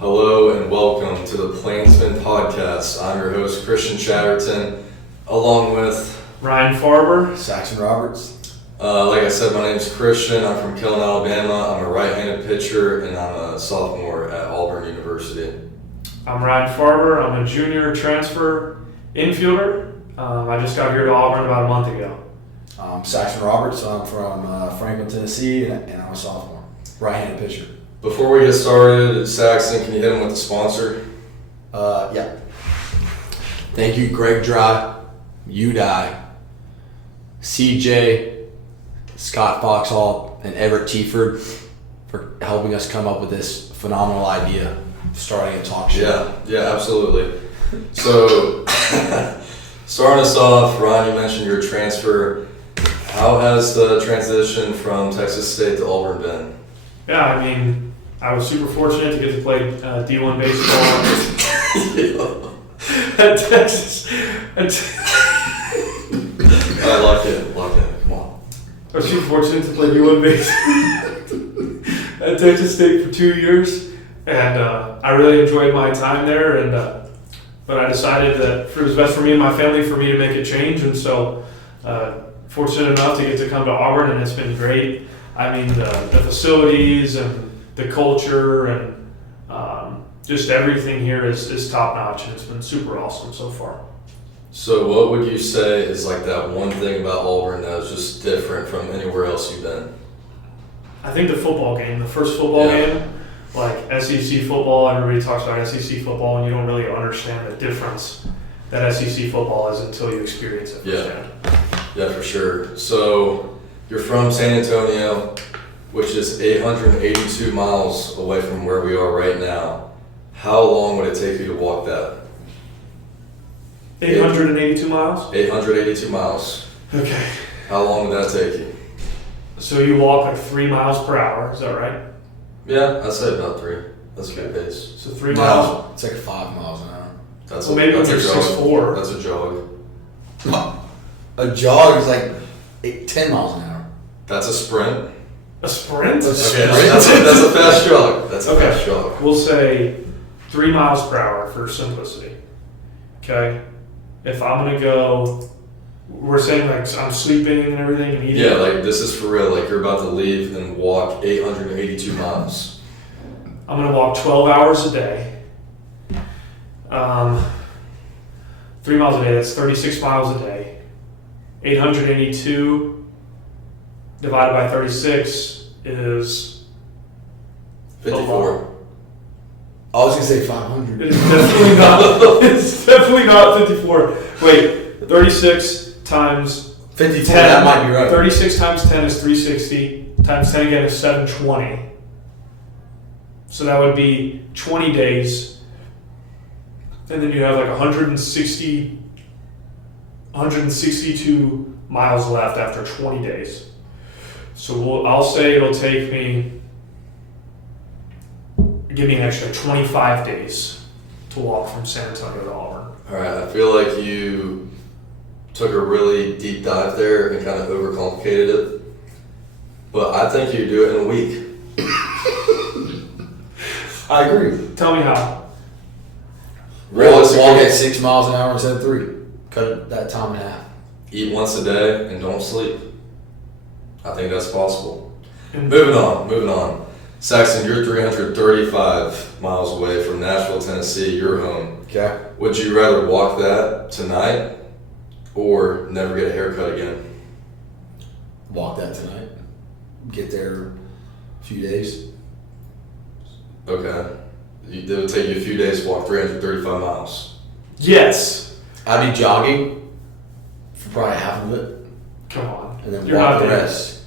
Hello and welcome to the Plainsman podcast. I'm your host, Christian Chatterton, along with Ryan Farber. Saxon Roberts. Like I said, my name is Christian. I'm from Killen, Alabama. I'm a right-handed pitcher and I'm a sophomore at Auburn University. I'm Ryan Farber. I'm a junior transfer infielder. I just got here to Auburn about a month ago. I'm Saxon Roberts. I'm from Franklin, Tennessee, and I'm a sophomore. Right-handed pitcher. Before we get started, Saxon, can you hit him with the sponsor? Yeah. Thank you, Greg Dry, UDI, CJ, Scott Foxhall, and Everett Tieford for helping us come up with this phenomenal idea of starting a talk show. Yeah, absolutely. So, starting us off, Ryan, you mentioned your transfer. How has the transition from Texas State to Auburn been? Yeah, I mean, I was super fortunate to get to play D1 baseball at Texas. I like it. Come on. I was super fortunate to play D1 baseball at Texas State for 2 years, and I really enjoyed my time there. And but I decided that it was best for me and my family for me to make a change, and so fortunate enough to get to come to Auburn, and it's been great. I mean, the facilities and the culture and just everything here is top notch, and it's been super awesome so far. So what would you say is like that one thing about Auburn that is just different from anywhere else you've been? I think the football game, the first football game, like SEC football, everybody talks about SEC football, and you don't really understand the difference that SEC football is until you experience it firsthand. Yeah, for sure. So you're from San Antonio, which is 882 miles away from where we are right now. How long would it take you to walk that? 882 miles? 882 miles. Okay. How long would that take you? So you walk like 3 miles per hour, is that right? Yeah, I'd say about 3. That's a good pace. So 3 miles? No, it's like 5 miles an hour. That's Well, maybe when you're jog. 6'4". That's a jog. A jog is like 10 miles an hour. That's a sprint. A sprint? Okay, that's a fast jog. That's a Okay. fast jog. We'll say 3 miles per hour for simplicity. Okay? If I'm going to go, we're saying like I'm sleeping and everything and eating. Yeah, like this is for real. Like you're about to leave and walk 882 miles. I'm going to walk 12 hours a day. 3 miles a day, that's 36 miles a day. 882 divided by 36 is 54. I was going to say 500. It is definitely not. It's definitely not 54. Wait, 36 times 54, 10. that might be right. 36 times 10 is 360. Times 10 again is 720. So that would be 20 days. And then you have like 162 miles left after 20 days. So I'll say it'll take me, give me an extra 25 days to walk from San Antonio to Auburn. All right, I feel like you took a really deep dive there and kind of overcomplicated it. But I think you do it in a week. I agree. Tell me how. Walk at 6 miles an hour instead of 3. Cut that time in half. Eat once a day and don't sleep. I think that's possible. And Moving on. Saxon, you're 335 miles away from Nashville, Tennessee, your home. Okay. Would you rather walk that tonight or never get a haircut again? Walk that tonight. Get there a few days. Okay. It would take you a few days to walk 335 miles. yes. I'd be jogging for probably half of it, Come on. and then You're walk not the there. rest.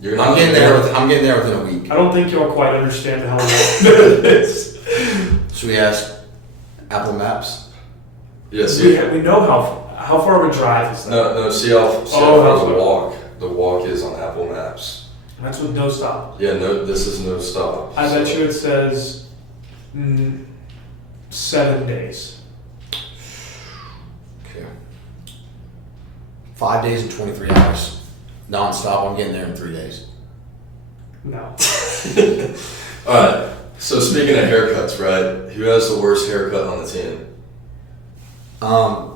You're I'm getting there within a week. I don't think you'll quite understand how long it is. Should we ask Apple Maps? Yes. We know how far of a drive is that. No. See how that's far what- the walk is on Apple Maps. That's with no stop. Yeah. No. This is no stop. I bet you it says 7 days. Okay. 5 days and 23 hours. Non-stop. I'm getting there in 3 days. No. All right. So speaking of haircuts, right? Who has the worst haircut on the team?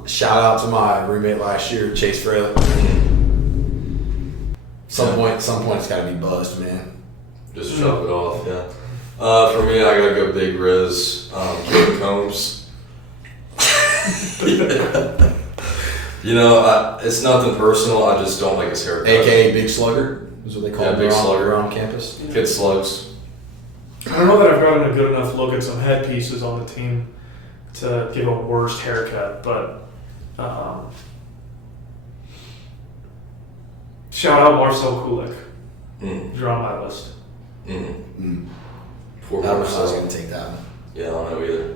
Shout out to my roommate last year, Chase Fraley. Some point it's gotta be buzzed, man. Just chop it off, yeah. For me, I gotta go Big Riz, Kate Combs. You know, it's nothing personal. I just don't like his haircut. AKA Big Slugger is what they call Yeah, him Big Slugger. around campus. Kid slugs. I don't know that I've gotten a good enough look at some headpieces on the team to give a worst haircut, but shout out Marcel Kulik. You're on my list. Poor I don't know if I was Marcel. gonna take that one. Yeah, I don't know either.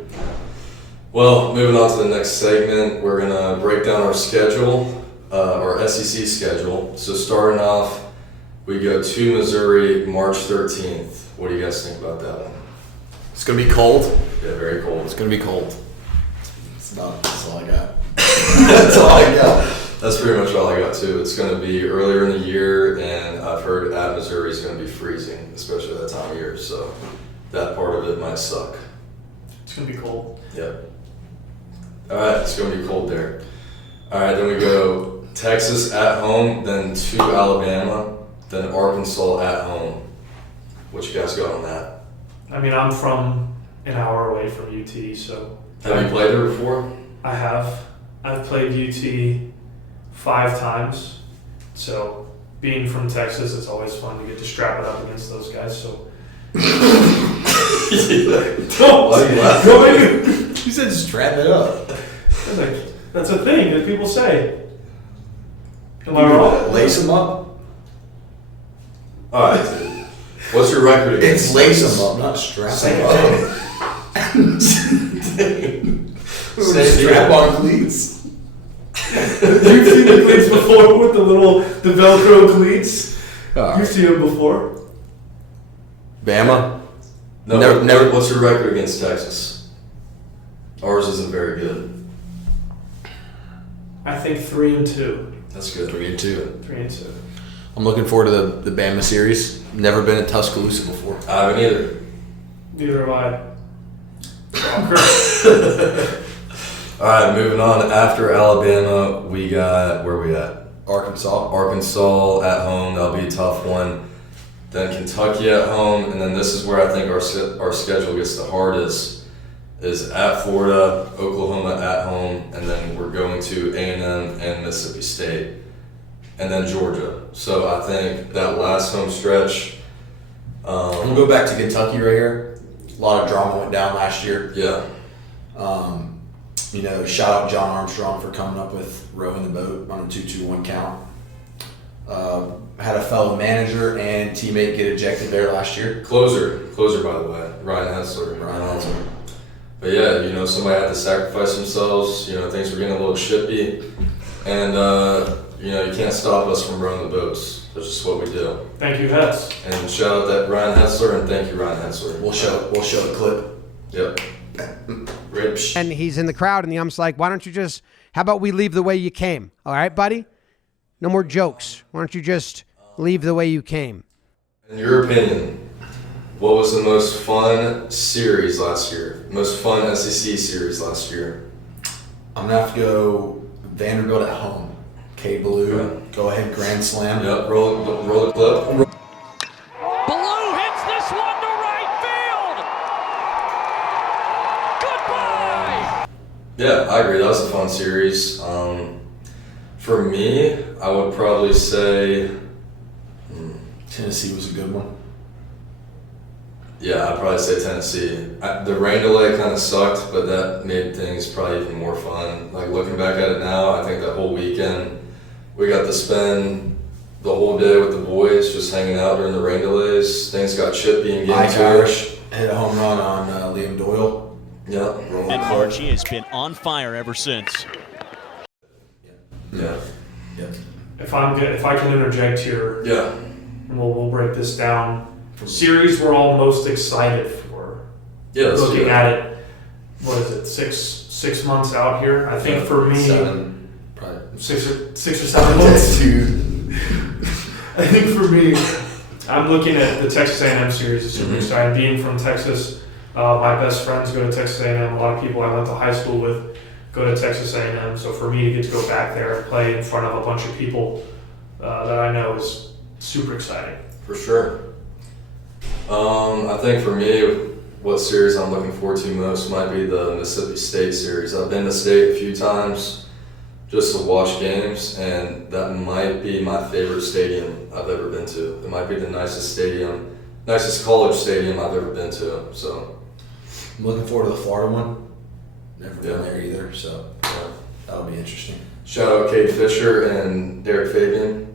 Well, moving on to the next segment, we're gonna break down our schedule, our SEC schedule. So starting off, we go to Missouri, March 13th. What do you guys think about that one? It's gonna be cold. Yeah, very cold. It's gonna be cold. That's all I got. That's all I got. That's pretty much all I got too. It's going to be earlier in the year, and I've heard at Missouri is going to be freezing, especially that time of year. So that part of it might suck. It's gonna be cold. Yep. All right, it's going to be cold there. All right, then we go Texas at home, then to Alabama, then Arkansas at home. What you guys got on that? I mean, I'm from an hour away from UT, so Have you played there before? I have. I've played UT 5 times, so being from Texas, it's always fun to get to strap it up against those guys. So Why are you laughing? Go You said strap it up. That's a thing that people say. Am I wrong? Lace them up. All right, dude. What's your record against It's lace Texas? them up, not strap Same them up. thing. Strap on cleats. You've seen the cleats before with the Velcro cleats. All You've seen them before. Bama. No, Never- What's your record against Texas? Ours isn't very good. I think 3-2. That's good. 3-2. 3-2. I'm looking forward to the Bama series. Never been in Tuscaloosa before. I haven't either. Neither have I. Shocker. All right, moving on. After Alabama, we got, where are we at? Arkansas. Arkansas at home. That'll be a tough one. Then Kentucky at home, and then this is where I think our schedule gets the hardest. Is at Florida, Oklahoma at home, and then we're going to A&M and Mississippi State, and then Georgia. So I think that last home stretch. I'm gonna go back to Kentucky right here. A lot of drama went down last year. Yeah. Shout out John Armstrong for coming up with rowing the boat on a 2-2-1 count. Had a fellow manager and teammate get ejected there last year. Closer by the way, Ryan Hensler. But yeah, somebody had to sacrifice themselves. Things were getting a little chippy, and you can't stop us from rowing the boats. That's just what we do. Thank you, Hess. And shout out that Ryan Hensler, and thank you, Ryan Hensler. We'll show the clip. Yep. Rip. And he's in the crowd, and the ump's like, how about we leave the way you came? All right, buddy? No more jokes. Why don't you just leave the way you came? In your opinion, what was the most fun series last year? Most fun SEC series last year? I'm gonna have to go Vanderbilt at home. K Blue, Okay. go ahead, grand slam. Yep. Roll the clip. Blue hits this one to right field. Goodbye. Yeah, I agree. That was a fun series. For me, I would probably say, Tennessee was a good one. yeah, I'd probably say Tennessee. The rain delay kind of sucked, but that made things probably even more fun. Like looking back at it now, I think that whole weekend we got to spend the whole day with the boys, just hanging out during the rain delays. Things got chippy and Mike getting Irish hit a home run on Liam Doyle. Yeah. And Archie has been on fire ever since. Yeah. Yep. If I can interject here, Yeah. and we'll break this down. Series we're all most excited for. Yeah. Let's do Looking that. at it, what is it? Six months out here. I think for me, 7, probably. 6 or 7 months. Dude. I think for me, I'm looking at the Texas A&M series. It's super exciting. Being from Texas, my best friends go to Texas A&M. A lot of people I went to high school with go to Texas A&M. So for me to get to go back there and play in front of a bunch of people that I know is super exciting. For sure. I think for me, what series I'm looking forward to most might be the Mississippi State series. I've been to state a few times just to watch games, and that might be my favorite stadium I've ever been to. It might be the nicest college stadium I've ever been to. So I'm looking forward to the Florida one. Never been Yeah. there either, so that'll be interesting. shout out Cade Fisher and Derek Fabian.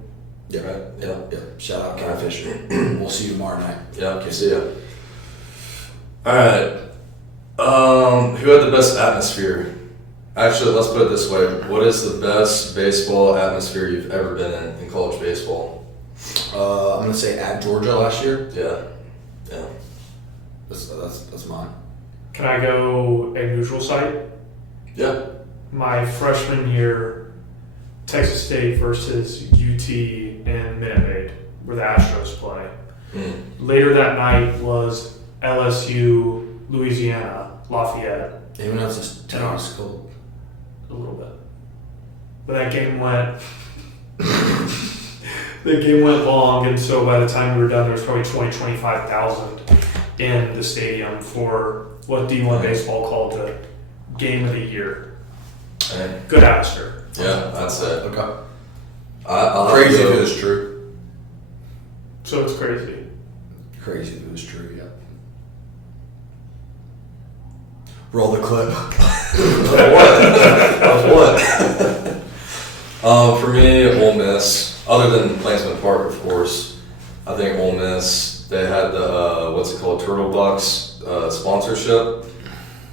Yeah, Right? yeah, yeah. Shout out Ken Fisher. We'll see you tomorrow night. Yeah, okay, see ya. Alright. Who had the best atmosphere? Actually, let's put it this way. What is the best baseball atmosphere you've ever been in college baseball? I'm gonna say at Georgia last year. Yeah. That's mine. Can I go a neutral site? Yeah. My freshman year, Texas State versus UT in Minute Maid, where the Astros play. Later that night was LSU, Louisiana, Lafayette. Even though it's just 10 hours cold. A little bit. But that game went long, and so by the time we were done, there was probably 25,000 in the stadium for what D1 baseball called the game of the year. Hey. Good atmosphere. Yeah, that's it. Okay. I'll Crazy have if to it go- was true. So it's crazy. Crazy if it was true, yeah. Roll the clip. What? For me, Ole Miss, other than Plainsman Park, of course, I think Ole Miss, they had the, Turtle Bucks sponsorship.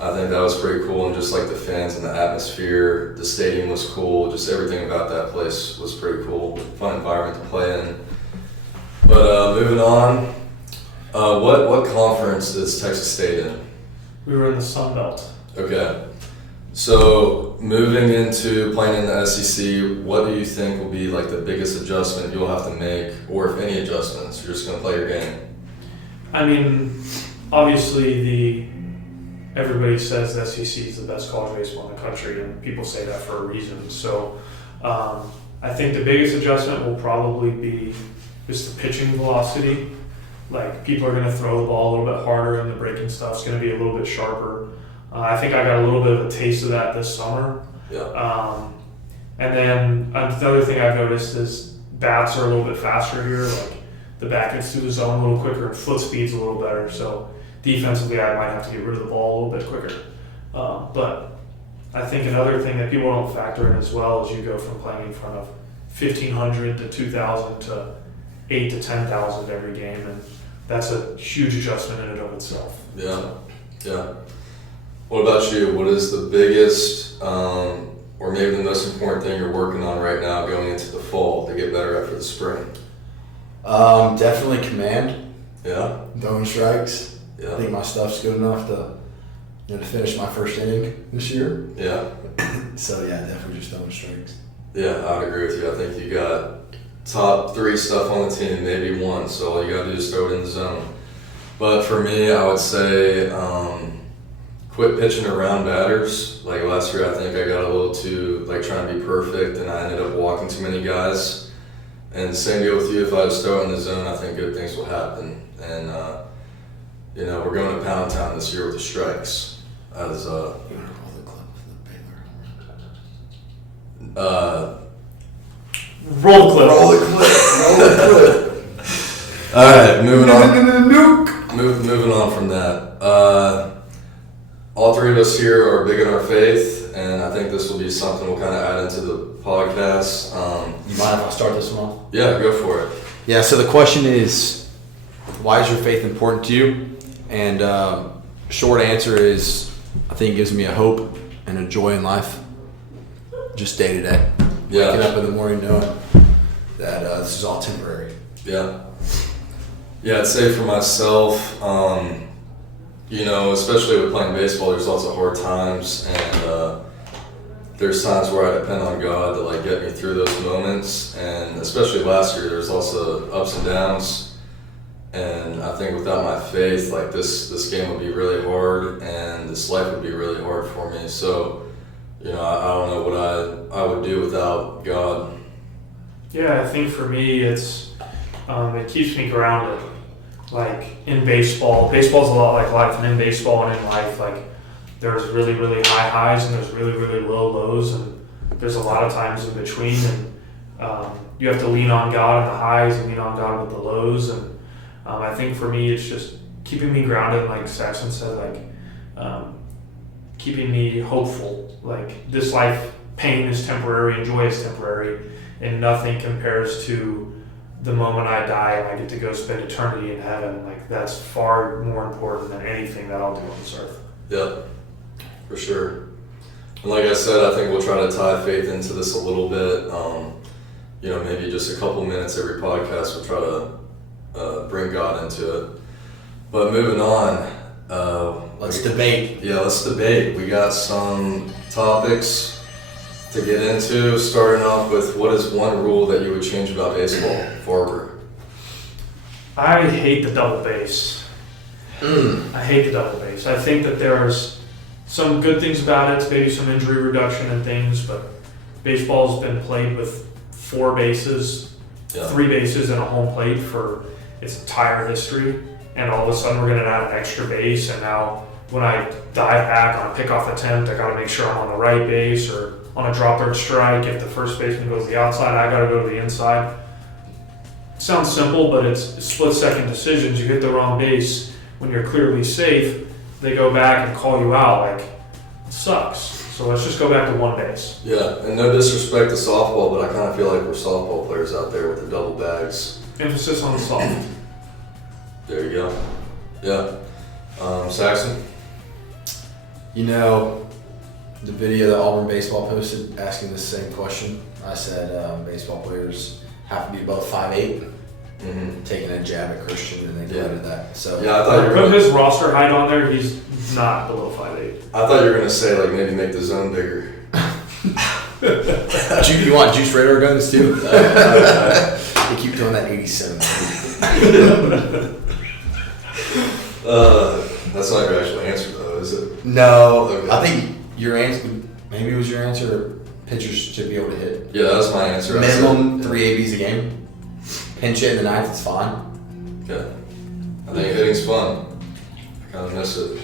I think that was pretty cool, and just like the fans and the atmosphere, the stadium was cool, just everything about that place was pretty cool. Fun environment to play in. But moving on, what conference is Texas State in? We were in the Sun Belt. Okay. So moving into playing in the SEC, what do you think will be like the biggest adjustment you'll have to make, or if any adjustments, you're just going to play your game? I mean, obviously everybody says the SEC is the best college baseball in the country, and people say that for a reason. So I think the biggest adjustment will probably be just the pitching velocity. Like, people are going to throw the ball a little bit harder, and the breaking stuff's going to be a little bit sharper. I think I got a little bit of a taste of that this summer. Yeah. And then another thing I've noticed is bats are a little bit faster here. Like, the bat gets through the zone a little quicker, and foot speed's a little better. So defensively, I might have to get rid of the ball a little bit quicker. But I think another thing that people don't factor in as well is you go from playing in front of 1,500 to 2,000 to 8 to 10,000 every game, and that's a huge adjustment in and of itself. Yeah. Yeah. What about you? What is the biggest, or maybe the most important thing you're working on right now going into the fall to get better after the spring? Definitely command. Yeah. Throwing strikes. Yeah. I think my stuff's good enough to finish my first inning this year. Yeah. So yeah, definitely just throwing strikes. Yeah, I would agree with you. I think you got top 3 stuff on the team, maybe 1, so all you gotta do is throw it in the zone. But for me, I would say quit pitching around batters. Like last year, I think I got a little too trying to be perfect, and I ended up walking too many guys. And same deal with you. If I just throw it in the zone, I think good things will happen. And we're going to Pound Town this year with the strikes. As You want to roll the clip of the Baylor? Roll the clip. Roll the clip. All right, moving on. Nuke. Moving on from that. All 3 of us here are big in our faith, and I think this will be something we'll kind of add into the podcast. You mind if I start this one off? Yeah, go for it. Yeah, so the question is, why is your faith important to you? And short answer is, I think it gives me a hope and a joy in life, just day to day. Yeah. Waking up in the morning knowing that this is all temporary. Yeah. Yeah, I'd say for myself, especially with playing baseball, there's lots of hard times, and there's times where I depend on God to get me through those moments. And especially last year, there's lots of ups and downs. And I think without my faith, like this game would be really hard, and this life would be really hard for me. So, I don't know what I would do without God. Yeah, I think for me, it keeps me grounded. Like in baseball's a lot like life, and in baseball and in life, like there's really, really high highs and there's really, really low lows, and there's a lot of times in between, and you have to lean on God in the highs and lean on God with the lows, and I think for me, it's just keeping me grounded, like Saxon said, like keeping me hopeful. Like this life, pain is temporary and joy is temporary, and nothing compares to the moment I die and I get to go spend eternity in heaven. Like that's far more important than anything that I'll do on this earth. Yep, for sure. And like I said, I think we'll try to tie faith into this a little bit. Maybe just a couple minutes every podcast, we'll try to bring God into it. But moving on, Let's debate. Yeah, let's debate. We got some topics to get into, starting off with what is one rule that you would change about baseball? Farber. I hate the double base. I hate the double base. I think that there's some good things about it, maybe some injury reduction and things, but baseball's been played with 4 bases, 3 bases, and a home plate for its entire history, and all of a sudden we're going to add an extra base, and now when I dive back on a pickoff attempt, I got to make sure I'm on the right base, or on a drop third strike, if the first baseman goes to the outside, I got to go to the inside. It sounds simple, but it's split-second decisions. You hit the wrong base when you're clearly safe, they go back and call you out. Like, it sucks. So let's just go back to 1 base. Yeah, and no disrespect to softball, but I kind of feel like we're softball players out there with the double bags. Emphasis on the soft. There you go. Yeah. Saxon? The video that Auburn baseball posted asking the same question, I said baseball players have to be above 5'8", taking a jab at Christian, and they did that. So yeah, I thought you were put his roster height on there. He's not below 5'8". I thought you were gonna say like maybe make the zone bigger. You want juice radar guns too? They keep throwing that 87. That's not your actual answer though, is it? No, Okay. I think your answer, maybe it was your answer, pitchers should be able to hit. Yeah, that was my answer. Minimum 3 ABs a game. Pinch it in the ninth, it's fine. Okay. I think hitting's fun. I kind of miss it.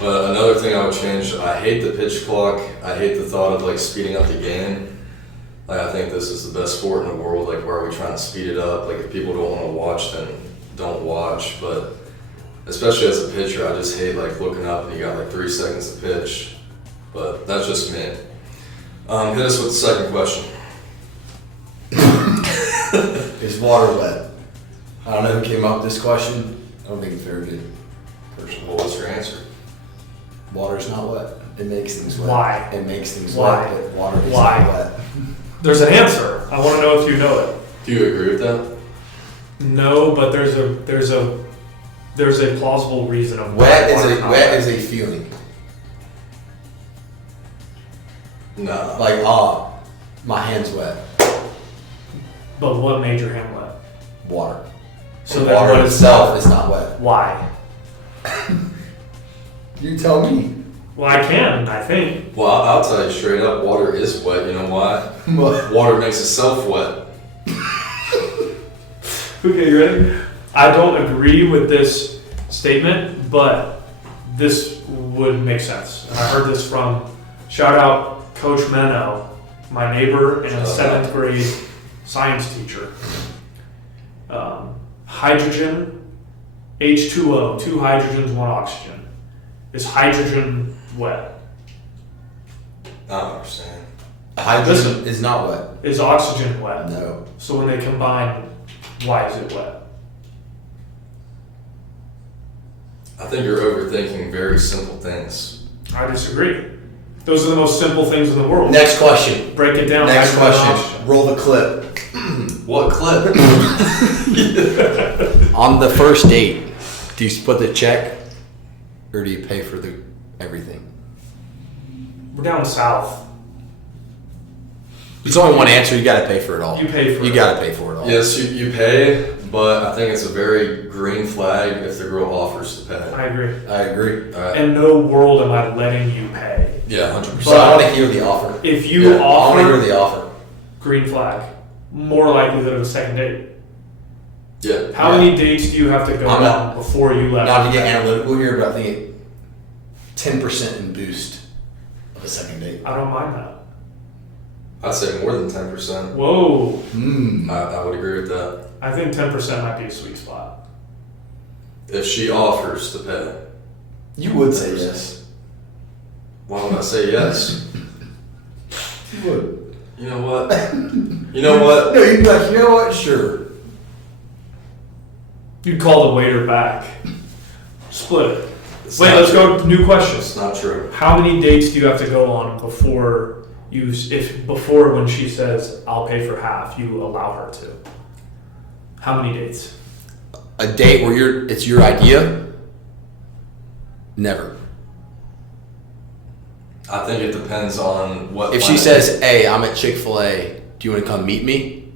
But another thing I would change, I hate the pitch clock. I hate the thought of like speeding up the game. Like I think this is the best sport in the world. Like where are we trying to speed it up? Like if people don't want to watch, then don't watch. But especially as a pitcher, I just hate like looking up and you got like 3 seconds to pitch. But that's just me. Hit us with the second question. Is water wet? I don't know who came up with this question. I don't think it's very good. Personally. Well, what's your answer? Water's not wet. It makes things wet. Why? It makes things Why? wet, but water is Why? not wet. There's an answer. I want to know if you know it. Do you agree with that? No, but there's a plausible reason of Wet why is a feeling. No. Like, my hand's wet. But what made your hand wet? Water. So And then water what is itself is not wet. Why? You tell me. Well, I can, I think. Well, I'll tell you straight up, water is wet. You know why? What? Water makes itself wet. Okay, you ready? I don't agree with this statement, but this would make sense. And I heard this from, shout out Coach Menno, my neighbor and a 7th grade science teacher. Hydrogen, H2O, 2 hydrogens, 1 oxygen. Is hydrogen wet? I don't understand. Hydrogen is not wet. Is oxygen wet? No. So when they combine, why is it wet? I think you're overthinking very simple things. I disagree. Those are the most simple things in the world. Next question. Break it down. Next hydrogen, question. oxygen. Roll the clip. What clip? On the first date, do you split the check or do you pay for everything? We're down south. There's only one answer. You got to pay for it all. You pay for You it. got to pay for it all. Yes, you pay, but but I think it's a very green flag if the girl offers to pay. I agree. I agree. All right. In no world am I letting you pay. Yeah, 100%. So I want to hear the offer. If you I want to hear offer, the offer. green flag. More likelihood of a second date. Yeah. How many dates do you have to go I'm not- on before you let Not her to get pay? analytical here, but I think 10% in boost of a second date. I don't mind that. I'd say more than 10%. Whoa. I would agree with that. I think 10% might be a sweet spot. If she offers to pay, You would say yes. why would I say yes? You would. You know what? You know what? No, you'd be like, you know what? Sure. You'd call the waiter back. Split it. It's Wait, not let's true. go to new It's questions. not true. How many dates do you have to go on before before when she says I'll pay for half, you allow her to? How many dates? A date where it's your idea? Never. I think it depends on what. If she says, hey, I'm at Chick-fil-A, do you want to come meet me?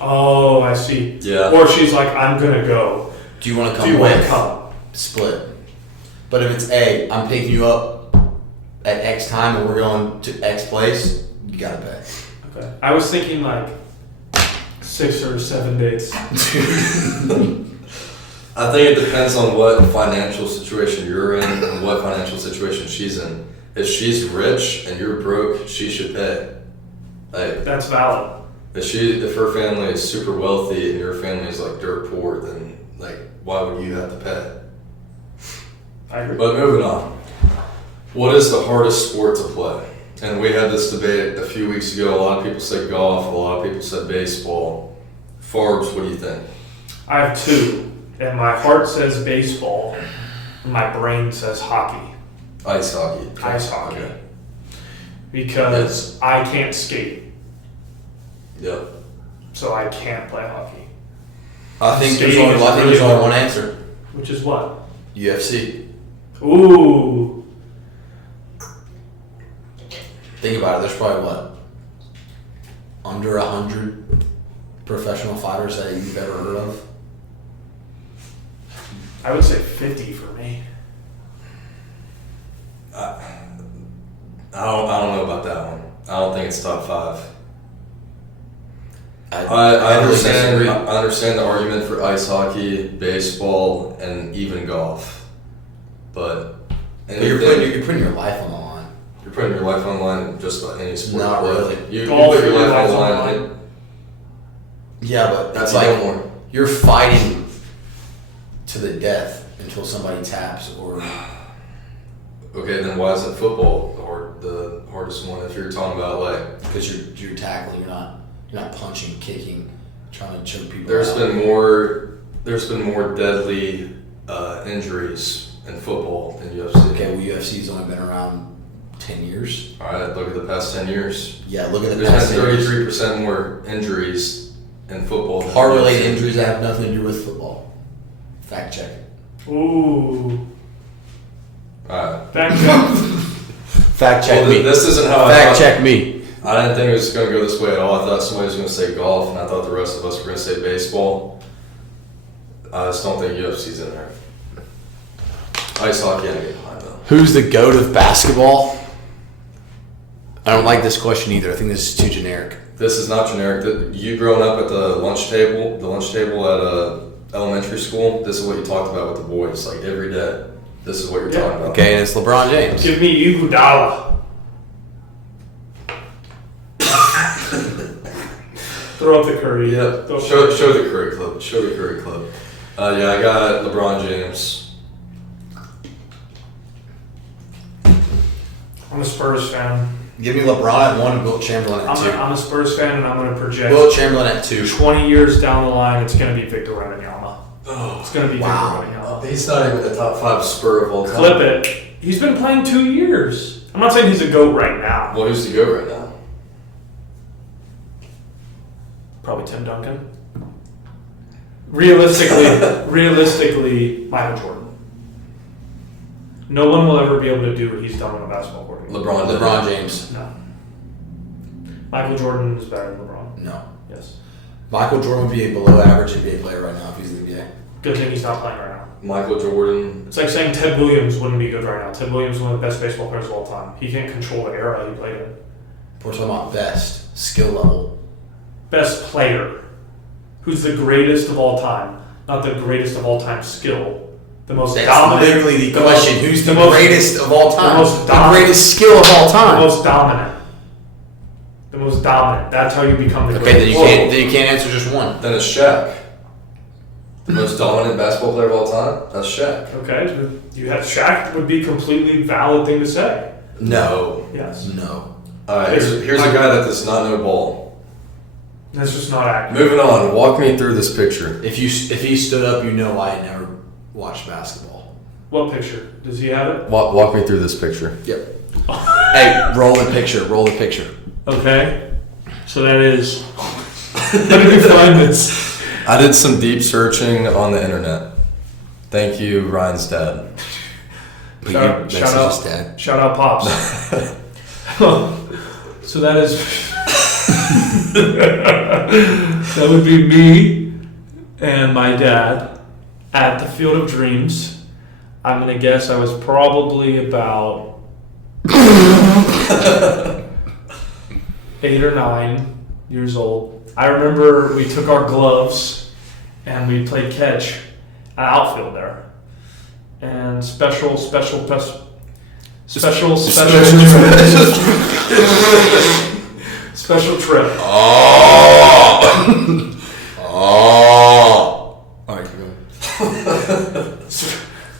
Oh, I see. Yeah. Or she's like, I'm gonna go. Do you want to Do come you want with? to come? Split. But if it's, hey, I'm picking you up at X time and we're going to X place, you gotta pay. Okay. I was thinking like 6 or 7 dates. I think it depends on what financial situation you're in and what financial situation she's in. If she's rich and you're broke, she should pay. Like, That's valid. if her family is super wealthy and your family is like dirt poor, then like why would you have to pay? I agree. But moving on. What is the hardest sport to play? And we had this debate a few weeks ago. A lot of people said golf, a lot of people said baseball. Farbs, what do you think? I have 2, and my heart says baseball, and my brain says hockey. Ice hockey. Ice hockey. Okay. Because I can't skate, Yep. so I can't play hockey. I think there's Skating only, is I think there's really only one answer. Which is what? UFC. Ooh. Think about it. There's probably what? Under 100 professional fighters that you've ever heard of? I would say 50 for me. I don't know about that one. I don't think it's top 5. I really understand. disagree. I understand the argument for ice hockey, baseball, and even golf, but But you're putting your life on the line. you're putting your life on the line in just about any sport. Not really. You Golf, put your your life on life's the on the line. line. Yeah, but That's it's like even more. you're fighting to the death until somebody taps or. Okay, then why isn't football the hardest one? If you're talking about like, Because you're tackling, you're not punching, kicking, trying to choke people. there's out. been more deadly injuries in football than UFC. Okay, well, UFC's only been around 10 years. All right, look at the past 10 years. Yeah, look at the There's past been 10 years. 33% more injuries in football. Than Heart-related UFC. injuries that have nothing to do with football. Fact check it. Ooh. All right. Fact check. Fact check Well, me. this isn't how I Fact thought. check me. I didn't think it was going to go this way at all. I thought somebody was going to say golf, and I thought the rest of us were going to say baseball. I just don't think UFC's in there. Ice hockey, I get behind though. Who's the GOAT of basketball? I don't like this question either. I think this is too generic. This is not generic. You growing up at the lunch table at elementary school, this is what you talked about with the boys, like every day. This is what you're talking about. Okay, and it's LeBron James. Give me Iguodala. Throw up the Curry. Yeah. Go Show for it. the Curry clip. Show the Curry clip. Yeah, I got LeBron James. I'm a Spurs fan. Give me LeBron at 1 and Wilt Chamberlain at 2. I'm a Spurs fan, and I'm going to project Wilt Chamberlain at 2. 20 years down the line, it's going to be Victor Wembanyama. Oh, It's going to be Wow. Victor Wembanyama. he's not even the top 5 Spur of all time. Clip it. He's been playing 2 years. I'm not saying he's a GOAT right now. Well, who's the GOAT right now? Probably Tim Duncan. Realistically, Michael Jordan. No one will ever be able to do what he's done on a basketball court. LeBron James. No. Michael Jordan is better than LeBron. No. Yes. Michael Jordan would be a below average NBA player right now if he's in the NBA. Good thing he's not playing right now. Michael Jordan. It's like saying Ted Williams wouldn't be good right now. Ted Williams is one of the best baseball players of all time. He can't control the era he played in. We're talking about best skill level. Best player. Who's the greatest of all time? Not the greatest of all time skill. The most That's dominant. literally the question. Who's the most- greatest of all time? The most The greatest skill of all The time. most dominant. The most dominant. That's how you become the Okay, then greatest. you can't answer just one. Then it's Shaq. The most dominant basketball player of all time? That's Shaq. Okay, you had Shaq would be a completely valid thing to say. No. Yes. No. Alright, here's a guy that does not know ball. That's just not accurate. Moving on, walk me through this picture. If he stood up, you know I had never watched basketball. What picture? Does he have it? Walk me through this picture. Yep. Hey, roll the picture. Roll the picture. Okay. So that is. How did you find this? I did some deep searching on the internet. Thank you, Ryan's dad. But Shout you out. his dad. Shout out, Pops. So that is. That would be me and my dad at the Field of Dreams. I'm gonna guess I was probably about 8 or 9 years old. I remember we took our gloves and we played catch at outfield there. And special trip. Oh. All right, keep going.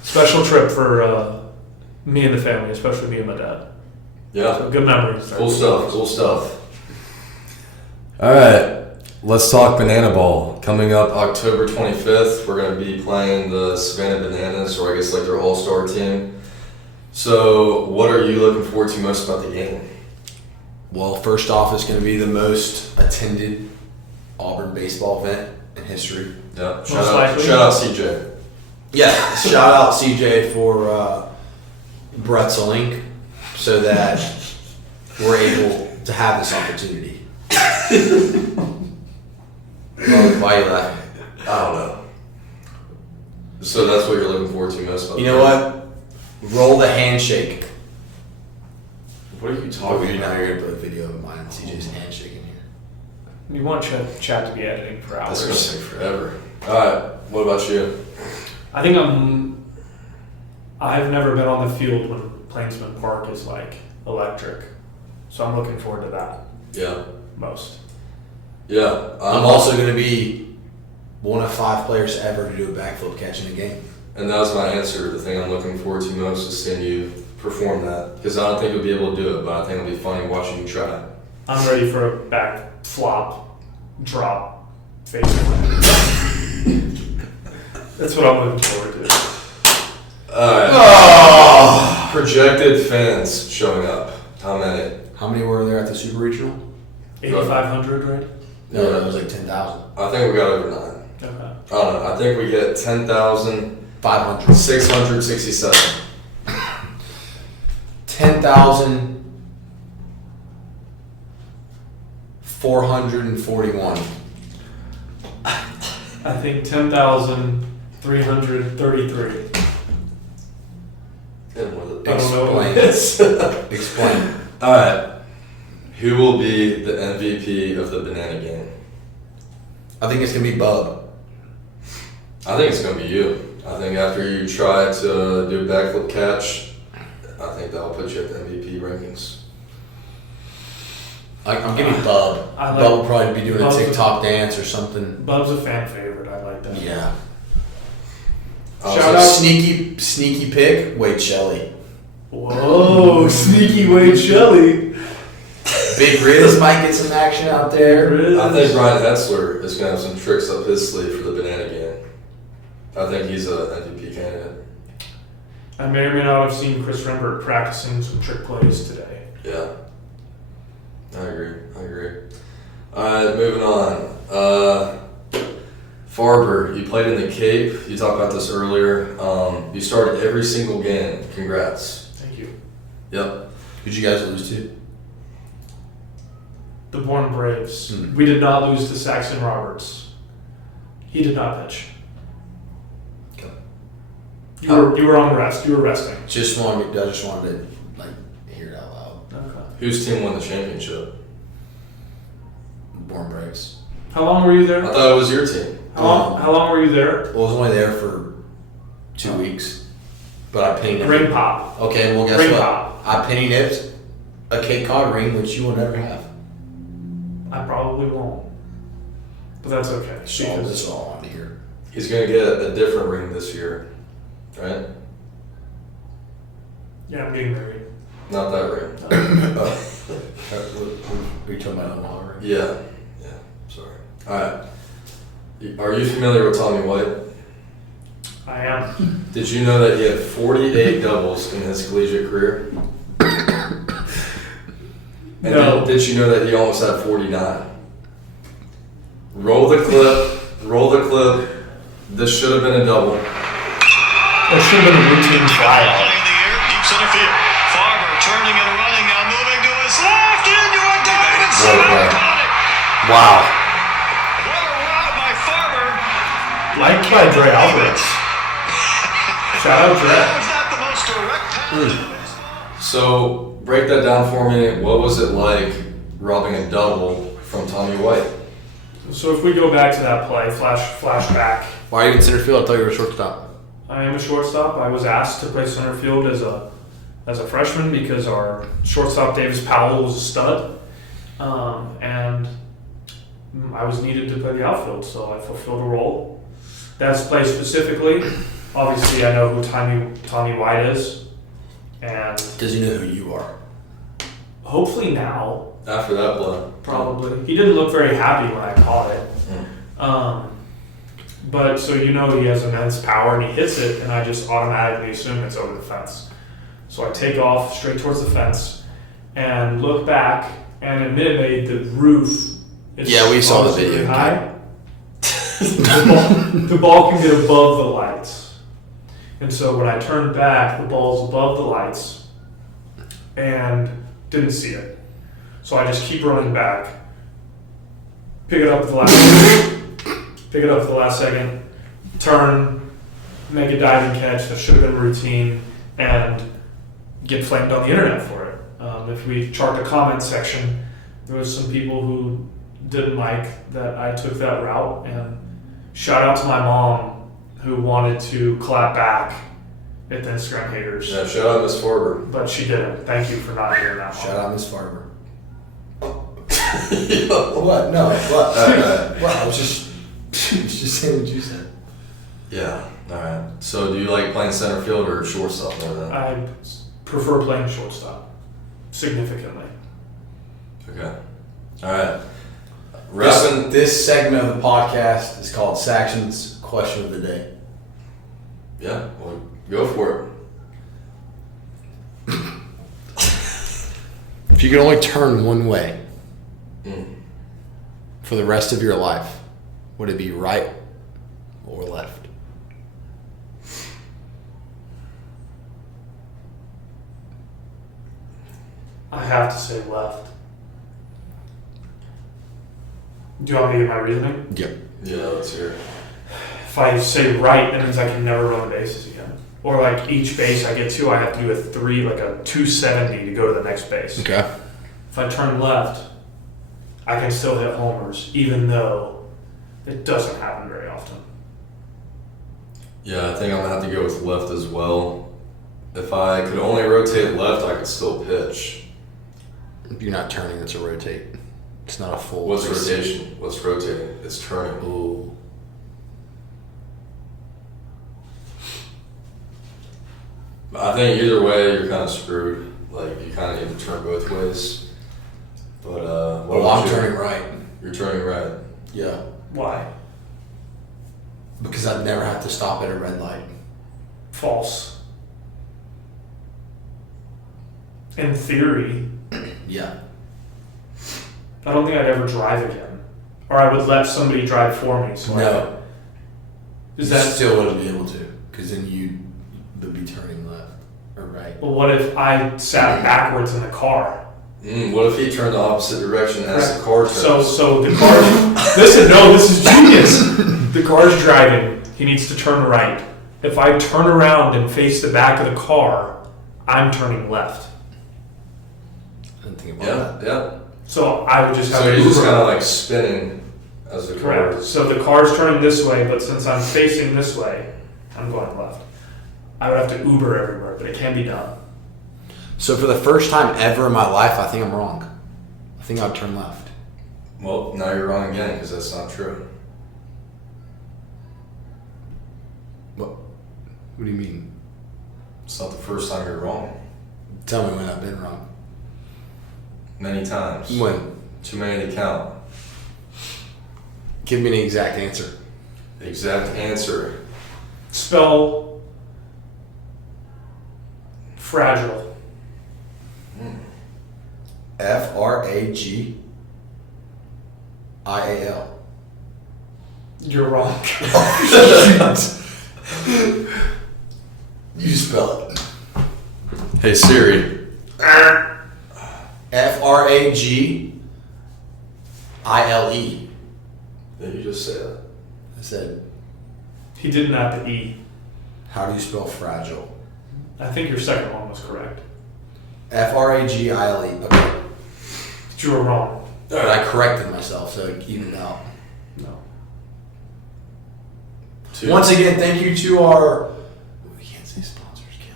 Special trip for me and the family, especially me and my dad. Yeah. So good memories. Cool stuff. Alright, let's talk Banana Ball. Coming up October 25th, we're going to be playing the Savannah Bananas, or I guess like their all-star team. So, what are you looking forward to most about the game? Well, first off, it's going to be the most attended Auburn baseball event in history. Yeah. Most Shout likely. out CJ. Yeah, shout out CJ for Bretzeling so that we're able to have this opportunity. Why are you laughing? I don't know. So that's what you're looking forward to most about You the know game? what? Roll the handshake. What are you Oh, talking now about? you're going to put a video of mine and CJ's handshake in here. You want chat to be editing for That's going to hours. take forever. Alright, what about you? I think I've never been on the field when Plainsman Park is like electric. So I'm looking forward to that Yeah. most. Yeah. I'm also going to be one of 5 players ever to do a backflip catch in a game. And that was my answer. The thing I'm looking forward to most is seeing you perform that. Because I don't think you'll be able to do it, but I think it'll be funny watching you try. I'm ready for a back flop, drop, face plant. That's what I'm looking forward to. Alright. Projected fans showing up. How many? How many were there at the Super Regional? 8,500, right? No, it was like 10,000. I think we got over 9. Okay. I don't know. I think we get 10,667. 10,441. I think 10,333. And with it. I don't know what it Explain. is. Explain. Alright. Who will be the MVP of the banana game? I think it's going to be Bub. I think it's going to be you. I think after you try to do a backflip catch, I think that'll put you at the MVP rankings. I'm giving Bub. I like- Bub will probably be doing a Bub's a- TikTok dance or something. Bub's a fan favorite. I like that. Yeah. Shout out. Sneaky pick, Wade Shelley. Whoa, sneaky Wade Shelley. Big Riz might get some action out there. I think Ryan Hetzler is going to have some tricks up his sleeve for the banana game. I think he's an MVP candidate. I may or may not have seen Chris Rembert practicing some trick plays today. Yeah. I agree. Alright, moving on. Farber, you played in the Cape. You talked about this earlier. You started every single game. Congrats. Thank you. Yep. Who'd you guys lose to? The Bourne Braves. Hmm. We did not lose to Saxon Roberts. He did not pitch. Okay. You were on rest. You were resting. I just wanted to like hear it out loud. Okay. Whose team won the championship? Born Braves. How long were you there? I thought it was your team. How long were you there? Well, I was only there for 2 weeks, but I penny nipped. Ring pop. Okay, well guess Ring what? pop. I penny nipped a Cape Cod ring, which you will never have. I probably won't. But that's okay. So because- that's all I wanted to hear. He's gonna get a different ring this year, right? Yeah, I'm getting married. Not that ring. Are you talking about the wallet ring? Yeah. Sorry. All right. Are you familiar with Tommy White? I am. Did you know that he had 48 doubles in his collegiate career? And No. did you know that he almost had 49? Roll the clip. Roll the clip. This should have been a double. There should have been a routine flyout. In the air, deep center field. Farber turning and running, now moving to his left, into a dive, and What a play. caught it. Wow. What a route by Farber. Liked by Dre Alvarez. Shout out Dre. Was that the most direct pass in baseball? So break that down for me. What was it like robbing a double from Tommy White? So if we go back to that play, flashback. Why are you in center field? I thought you were a shortstop. I am a shortstop. I was asked to play center field as a freshman because our shortstop Davis Powell was a stud, and I was needed to play the outfield, so I fulfilled a role. That's play specifically. Obviously, I know who Tommy White is, and Does he know who you are? hopefully now, After that play. probably. He didn't look very happy when I caught it. But so he has immense power and he hits it, and I just automatically assume it's over the fence. So I take off straight towards the fence and look back, and in mid the roof is Yeah, we saw the obviously video. high. the ball can get above the lights, and so when I turned back, the ball's above the lights, and didn't see it. So I just keep running back, pick it up at the last second, turn, make a diving catch that should have been routine, and get flamed on the internet for it. If we chart the comment section, there was some people who didn't like that I took that route, and shout out to my mom who wanted to clap back at the Instagram haters, Yeah, shout out Miss Farber. but she didn't. Thank you for not hearing that. Shout out Miss Farber. Yo. What? No. What? Okay. What? I was just saying what you said. Yeah. All right. So do you like playing center field or shortstop more than? I prefer playing shortstop significantly. Okay. All right. Wrapping. This segment of the podcast is called Saxon's Question of the Day. Yeah. Well, go for it. If you could only turn one way Mm. for the rest of your life, would it be right or left? I have to say left. Do you want me to get my reasoning? Yep. Yeah. Let's hear it. If I say right, that means I can never run the bases again. Or like each base I get to, I have to do a 270 to go to the next base. Okay. If I turn left, I can still hit homers, even though it doesn't happen very often. Yeah, I think I'm gonna have to go with left as well. If I could only rotate left, I could still pitch. If you're not turning, it's a rotate. It's not a full. What's rotation? What's rotating? It's turning. Ooh. I think either way, you're kind of screwed. Like you kind of need to turn both ways. But what Well, about I'm you? turning right. You're turning right. Yeah. Why? Because I'd never have to stop at a red light. False. In theory, Yeah. I don't think I'd ever drive again. Or I would let somebody drive for me. So No. Is You that still wouldn't be able to, because then you would be turning left or right. well, what if I sat backwards in the car? What if he turned the opposite direction as the car turns? So the car. Listen, no, this is genius. The car's driving. He needs to turn right. If I turn around and face the back of the car, I'm turning left. I didn't think about that. Yeah. So I would just have So to you're just Uber. kind of like spinning as the car. Correct. So the car's turning this way, but since I'm facing this way, I'm going left. I would have to Uber everywhere, but it can be done. So for the first time ever in my life, I think I'm wrong. I think I'd turn left. Well, now you're wrong again because that's not true. What do you mean? It's not the first time you're wrong. Tell me when I've been wrong. Many times. When? Too many to count. Give me an exact answer. Exact answer. Spell fragile. Fragial. You're wrong. You spell it. Hey Siri. Fragiile. Did you just say that? I said, He didn't have the E. how do you spell fragile? I think your second one was correct. Fragile. Okay. But you were wrong. But I corrected myself, so it evened out. No. Two. Once again, thank you to our. We can't say sponsors, can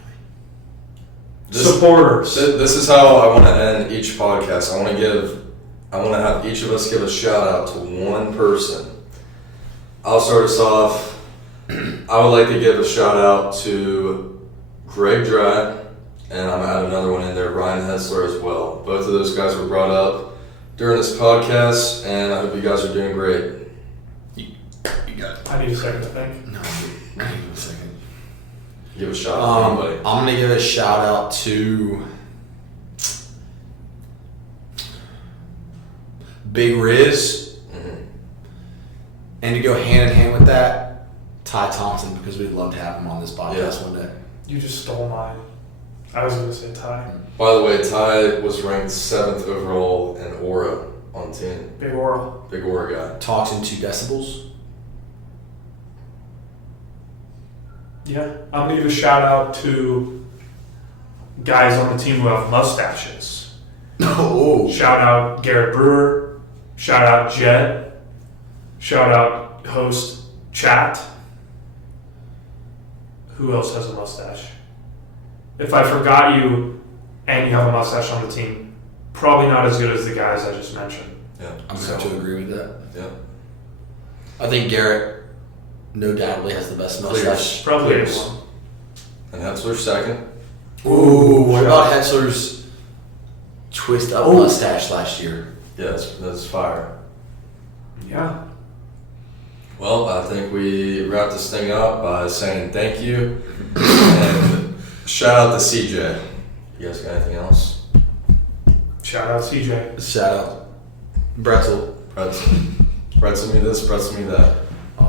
we? Supporters. This is how I want to end each podcast. I want to have each of us give a shout out to one person. I'll start us off. I would like to give a shout out to Greg Dry, and I'm gonna add another one in there, Ryan Hessler as well. Both of those guys were brought up during this podcast, and I hope you guys are doing great. You got it. I need a second to think. No, I need a second. Give a shout out to anybody. I'm gonna give a shout out to Big Riz, and to go hand in hand with that, Ty Thompson, because we'd love to have him on this podcast one day. You just stole mine. I was going to say Ty. By the way, Ty was ranked 7th overall in Aura on the team. Big oral. Big Aura guy. Talks in 2 decibels. Yeah. I'm going to give a shout out to guys on the team who have mustaches. Oh, Shout out Garrett Brewer. Shout out Jed. Shout out host Chat. Who else has a mustache? If I forgot you and you have a mustache on the team, probably not as good as the guys I just mentioned. Yeah. I'm gonna have to agree with that. Yeah. I think Garrett, no doubtly, has the best mustache. Probably Clears. everyone. And Hetzler's second. Ooh, what about Hetzler's twist up mustache last year? Yeah, that's fire. Yeah. Well, I think we wrap this thing up by saying thank you and shout out to CJ. You guys got anything else? Shout out CJ. Shout out Bretzel. Pretzel me this, pretzel me that. Oh.